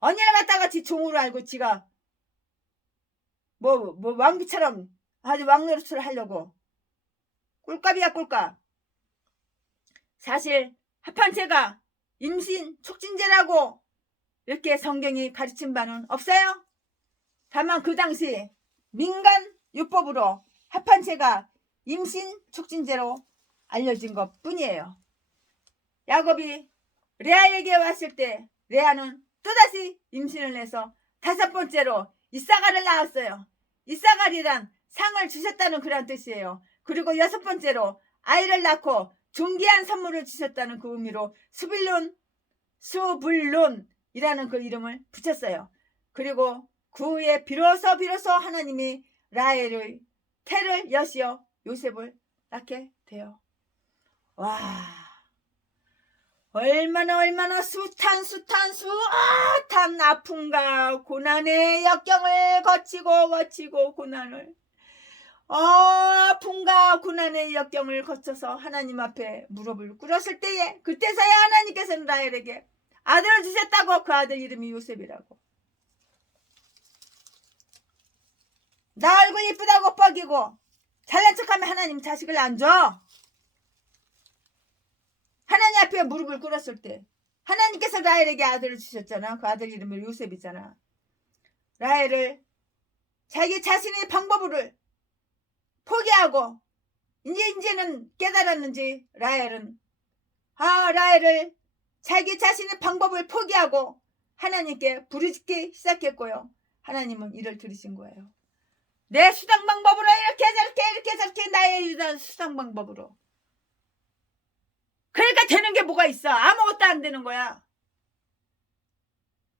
언니를 갖다가 지 종으로 알고 지가 뭐 왕비처럼 아주 왕노릇을 하려고. 꿀값이야 꿀값. 사실 합판체가 임신 촉진제라고 이렇게 성경이 가르친 바는 없어요. 다만 그 당시 민간 율법으로 합판체가 임신 촉진제로 알려진 것 뿐이에요. 야곱이 레아에게 왔을 때 레아는 또다시 임신을 해서 5번째로 이사가를 낳았어요. 이사가리란 상을 주셨다는 그런 뜻이에요. 그리고 6번째로 아이를 낳고 존귀한 선물을 주셨다는 그 의미로 수불론이라는 그 이름을 붙였어요. 그리고 그 후에 비로소 하나님이 라헬의 태를 여시어 요셉을 낳게 돼요. 와, 얼마나 숱한 아픔과 고난의 역경을 거치고 고난을 아픔과 고난의 역경을 거쳐서 하나님 앞에 무릎을 꿇었을 때에 그때서야 하나님께서는 라헬에게 아들을 주셨다고. 그 아들 이름이 요셉이라고. 나 얼굴 이쁘다고 뻐기고 잘난 척하면 하나님 자식을 안 줘. 하나님 앞에 무릎을 꿇었을 때 하나님께서 라헬에게 아들을 주셨잖아. 그 아들 이름이 요셉이잖아. 라헬을 자기 자신의 방법을 포기하고 이제는 깨달았는지 라헬을 자기 자신의 방법을 포기하고 하나님께 부르짖기 시작했고요. 하나님은 이를 들으신 거예요. 내 수당 방법으로 이렇게 저렇게 나의 수당 방법으로. 그러니까 되는 게 뭐가 있어. 아무것도 안 되는 거야.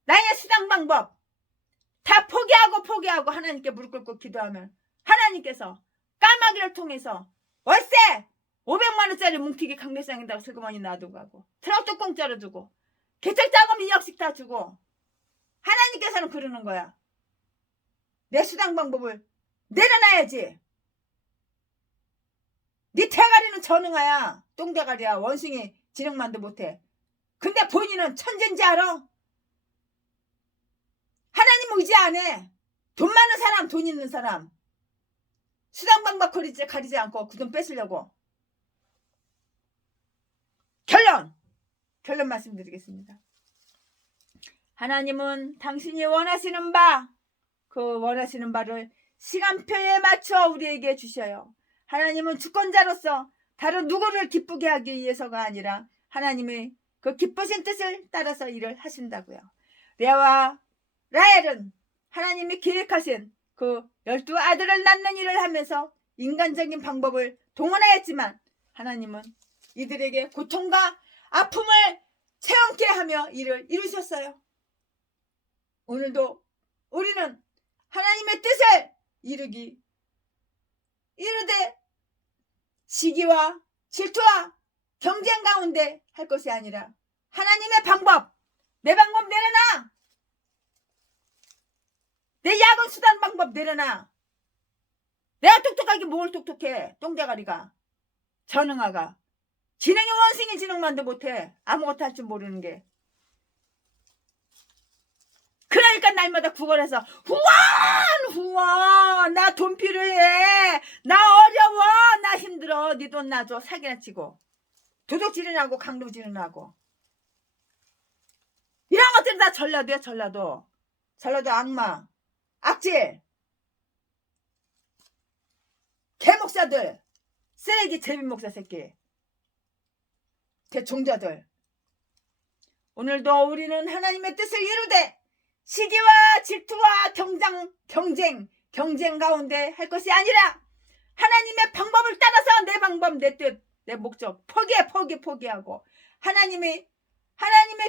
나의 수당 방법 다 포기하고 하나님께 무릎 꿇고 기도하면 하나님께서 까마귀를 통해서 월세 500만 원짜리 뭉티기 강대상에다가 슬그머니 놔두고 가고 트럭도 공짜로 주고 개척자금 2억씩 다 주고 하나님께서는 그러는 거야. 내 수당 방법을 내려놔야지. 네 대가리는 전응아야. 똥대가리야. 원숭이 지능만도 못해. 근데 본인은 천재인지 알아? 하나님 의지 안 해. 돈 많은 사람, 돈 있는 사람. 수당 방법 가리지 않고 그 돈 뺏으려고. 결론 말씀드리겠습니다. 하나님은 당신이 원하시는 바, 그 원하시는 바를 시간표에 맞춰 우리에게 주셔요. 하나님은 주권자로서 다른 누구를 기쁘게 하기 위해서가 아니라 하나님의 그 기쁘신 뜻을 따라서 일을 하신다고요. 레아와 라헬은 하나님이 계획하신 그 12아들을 낳는 일을 하면서 인간적인 방법을 동원하였지만 하나님은 이들에게 고통과 아픔을 체험케 하며 일을 이루셨어요. 오늘도 우리는 하나님의 뜻을 이루되 시기와 질투와 경쟁 가운데 할 것이 아니라 하나님의 방법, 내 방법 내려놔. 내 야근 수단 방법 내려놔. 내가 똑똑하게 뭘 똑똑해. 똥대가리가. 전응아가. 지능이 원숭이 지능만도 못해. 아무것도 할 줄 모르는 게. 그러니까 날마다 구걸해서 후원 나 돈 필요해. 나 어려워. 나 힘들어. 네 돈 놔줘. 사기나 치고. 도둑질이나 하고 강도질이나 하고. 이런 것들이 다 전라도야. 전라도 악마. 악질. 개목사들. 쓰레기 제비목사 새끼. 개종자들. 오늘도 우리는 하나님의 뜻을 이루되 시기와 질투와 경쟁 가운데 할 것이 아니라 하나님의 방법을 따라서 내 방법, 내 뜻, 내 목적 포기하고 하나님의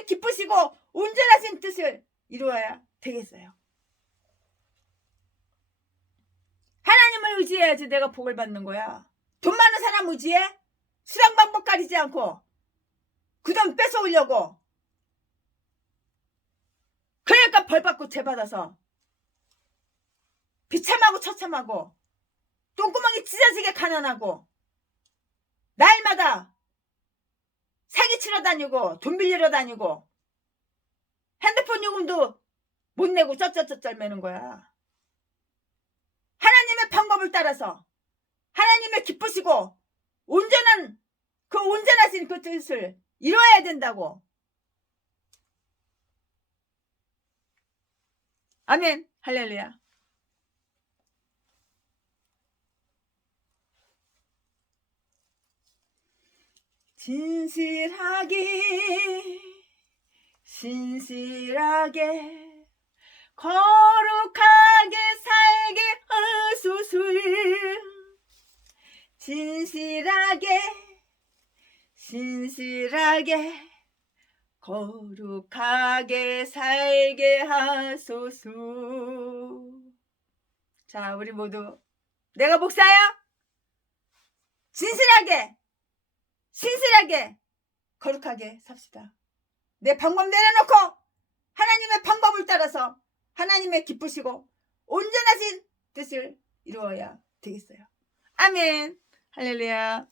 기쁘시고 온전하신 뜻을 이루어야 되겠어요. 하나님을 의지해야지 내가 복을 받는 거야. 돈 많은 사람 의지해? 수량 방법 가리지 않고 그 돈 뺏어오려고. 그러니까 벌받고 죄받아서 비참하고 처참하고 똥구멍이 찢어지게 가난하고 날마다 사기치러 다니고 돈 빌리러 다니고 핸드폰 요금도 못 내고 쩌쩌쩌쩌 매는 거야. 하나님의 방법을 따라서 하나님의 기쁘시고 온전하신 그 뜻을 이루어야 된다고. 아멘. 할렐루야. 신실하게 거룩하게 살게 하소서. 신실하게 거룩하게 살게 하소서. 자, 우리 모두 내가 목사야. 신실하게 거룩하게 삽시다. 내 방법 내려놓고 하나님의 방법을 따라서 하나님의 기쁘시고 온전하신 뜻을 이루어야 되겠어요. 아멘. 할렐루야.